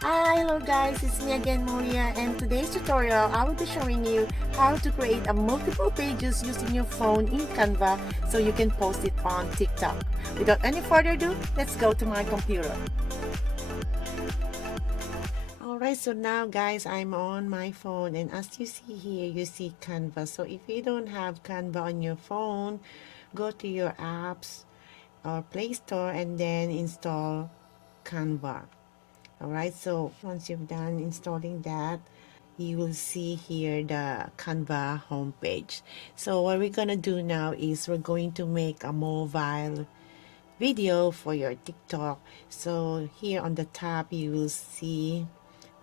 Hi, hello guys, it's me again, Maria, and today's tutorial I will be showing you how to create a multiple pages using your phone in Canva so you can post it on TikTok. Without any further ado, let's go to my computer. Alright, so now guys, I'm on my phone, and as you see here, you see Canva. So if you don't have Canva on your phone, go to your apps or Play Store and then install Canva. Alright, so once you've done installing that, you will see here the Canva homepage. So what we're gonna do now is we're going to make a mobile video for your TikTok. So here on the top you will see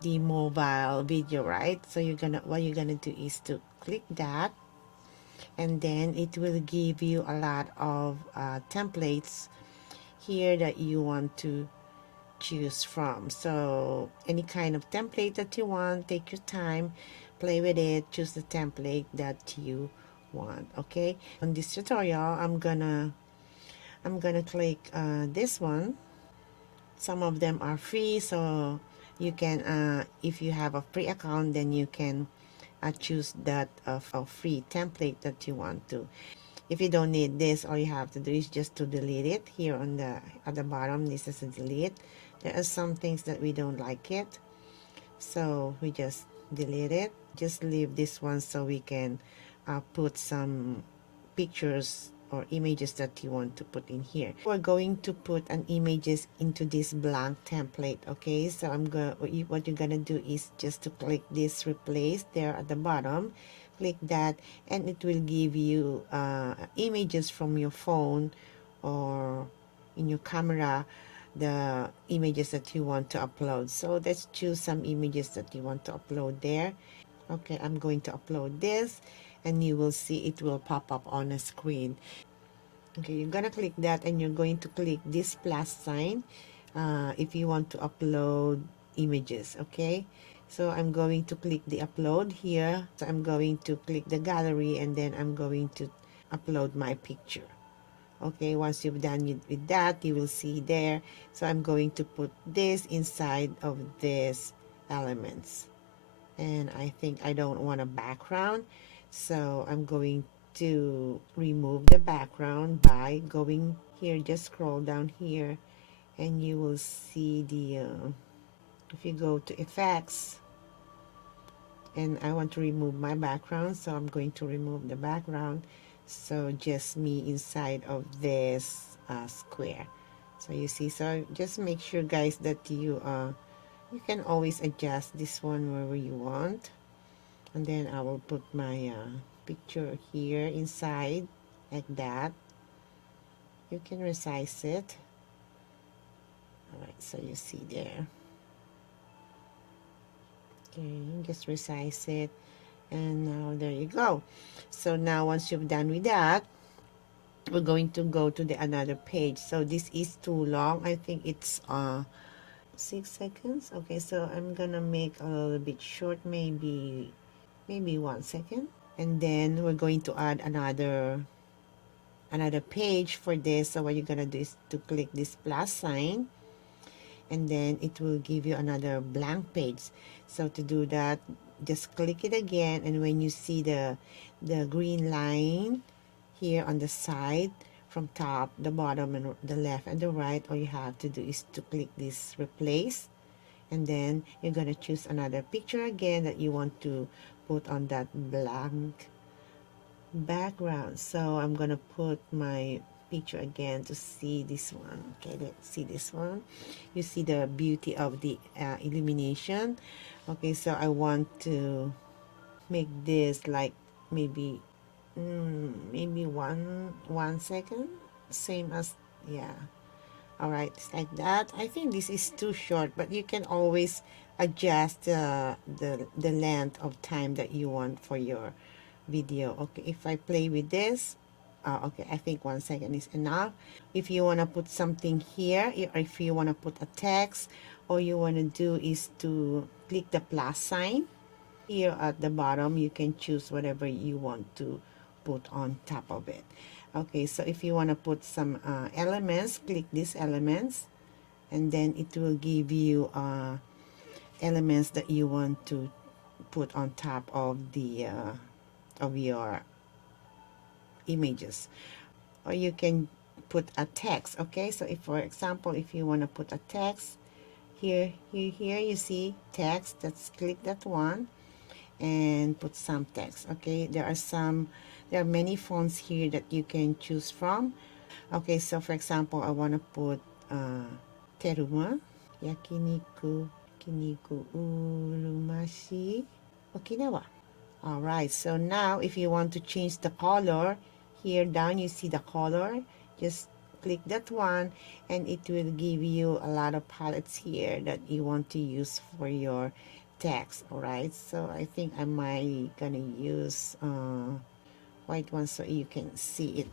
the mobile video, right? So what you're gonna do is to click that, and then it will give you a lot of templates here that you want to choose from. So any kind of template that you want, take your time, play with it, choose the template that you want. Okay, on this tutorial I'm gonna click this one. Some of them are free, so you can if you have a free account, then you can choose that a free template that you want to. If you don't need this, all you have to do is just to delete it. Here on the at the bottom, this is a delete. There are some things that we don't like it, so we just delete it. Just leave this one so we can put some pictures or images that you want to put in here. We're going to put an images into this blank template. Okay, so what you're gonna do is just to click this replace there at the bottom, click that, and it will give you images from your phone or in your camera, the images that you want to upload. So let's choose some images that you want to upload there. Okay, I'm going to upload this, and you will see it will pop up on a screen. Okay, you're gonna click that, and you're going to click this plus sign if you want to upload images. Okay, so I'm going to click the upload here. So I'm going to click the gallery, and then I'm going to upload my picture. Okay, once you've done it with that, you will see there. So I'm going to put this inside of this elements, and I think I don't want a background, so I'm going to remove the background by going here. Just scroll down here, and you will see the if you go to effects, and I want to remove my background, so I'm going to remove the background, so just me inside of this square. So you see, so just make sure guys that you can always adjust this one wherever you want. And then I will put my picture here inside like that. You can resize it. Alright, so you see there. Okay, just resize it, and now there you go. So now once you've done with that, we're going to go to the another page. So this is too long. I think it's 6 seconds. Okay, so I'm gonna make a little bit short, maybe 1 second, and then we're going to add another page for this. So what you're gonna do is to click this plus sign, and then it will give you another blank page. So to do that, just click it again, and when you see the green line here on the side, from top, the bottom, and the left and the right, all you have to do is to click this replace, and then you're gonna choose another picture again that you want to put on that blank background. So I'm gonna put my picture again to see this one. Okay, let's see this one. You see the beauty of the illumination. Okay, so I want to make this like maybe maybe 1 second, same as, yeah. All right, it's like that. I think this is too short, but you can always adjust the length of time that you want for your video. Okay, if I play with this, okay, I think 1 second is enough. If you want to put something here, or if you want to put a text, all you want to do is to click the plus sign here at the bottom. You can choose whatever you want to put on top of it. Okay, so if you want to put some elements, click these elements, and then it will give you elements that you want to put on top of the of your images. Or you can put a text. Okay, so if for example if you want to put a text here you see text, let's click that one and put some text. Okay, there are many fonts here that you can choose from. Okay, so for example I want to put teruma yakiniku urumashi Okinawa. All right, so now if you want to change the color, here down you see the color, just click that one and it will give you a lot of palettes here that you want to use for your text. All right, so I think I might gonna use white one so you can see it.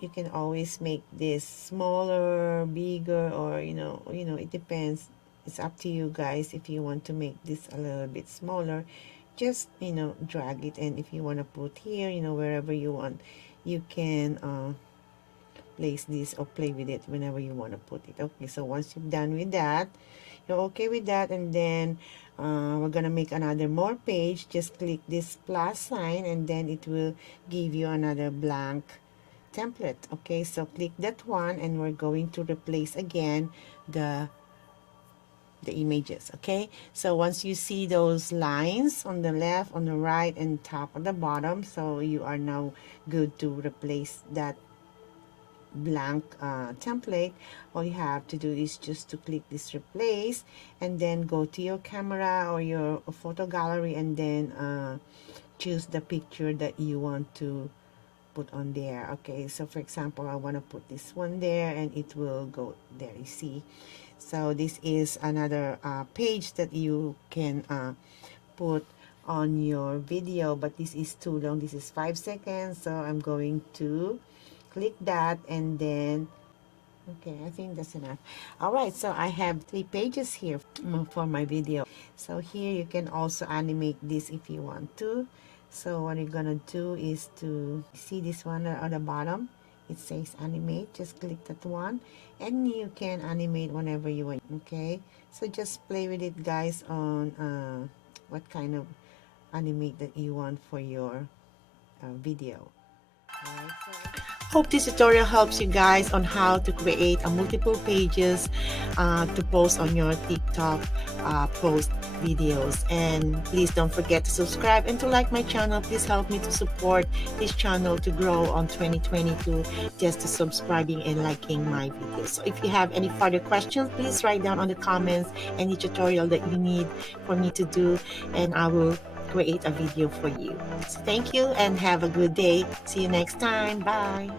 You can always make this smaller, bigger, or it depends. It's up to you guys. If you want to make this a little bit smaller, just drag it, and if you want to put here, wherever you want, you can place this or play with it whenever you want to put it. Okay, so once you're done with that, you're okay with that, and then we're gonna make another more page. Just click this plus sign and then it will give you another blank template. Okay, so click that one and we're going to replace again the images. Okay, so once you see those lines on the left, on the right, and top of the bottom, so you are now good to replace that blank template. All you have to do is just to click this replace and then go to your camera or your photo gallery and then choose the picture that you want to put on there. Okay, so for example I want to put this one there and it will go there, you see. So this is another page that you can put on your video, but this is too long. This is 5 seconds, so I'm going to click that and then okay, I think that's enough. All right, so I have 3 pages here for my video. So here you can also animate this if you want to. So what you're gonna do is to see this one on the bottom, it says animate. Just click that one and you can animate whenever you want. Okay, so just play with it guys on what kind of animate that you want for your video. Alright, so hope this tutorial helps you guys on how to create a multiple pages to post on your TikTok post videos. And please don't forget to subscribe and to like my channel. Please help me to support this channel to grow on 2022 just to subscribing and liking my videos. So if you have any further questions, please write down on the comments any tutorial that you need for me to do, and I will create a video for you. So thank you and have a good day. See you next time. Bye.